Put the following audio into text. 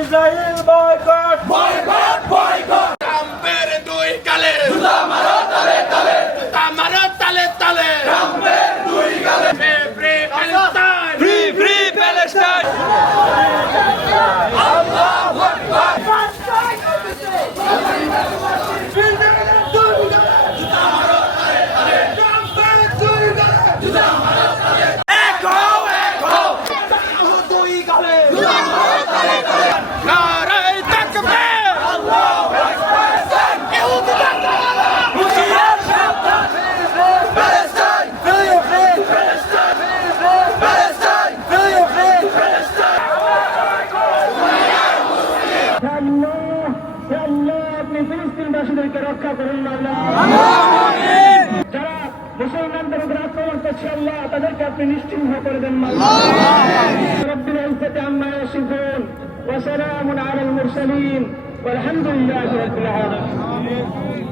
Israel boycott! Boycott! Boycott! Trumper dui gale! Juda maro tale tale! Juda maro tale tale! Trumper dui gale! Free Palestine! Free Palestine! Allahu Akbar! Juda maro tale tale! Trumper dui gale! Juda maro tale! Echo! Echo! Dui gale! Juda maro tale tale! নারায়ে তাকবীর আল্লাহু আকবার ইহুদি বাংলা হুশিয়ার সাবধান Palestine free free Palestine Palestine free free Palestine Allah আপনি ফিলিস্তিনবাসীদেরকে রক্ষা করুন আল্লাহ আমিন যারা মুসলমানদের উপর আক্রমণ করছে আল্লাহ তাদেরকে আপনি নিশ্চিহ্ন করে দেন আল্লাহ আমিন রব্বিল ইজ্জাতি আম্মা ইয়াসিফুন وسلام على المرسلين والحمد لله رب العالمين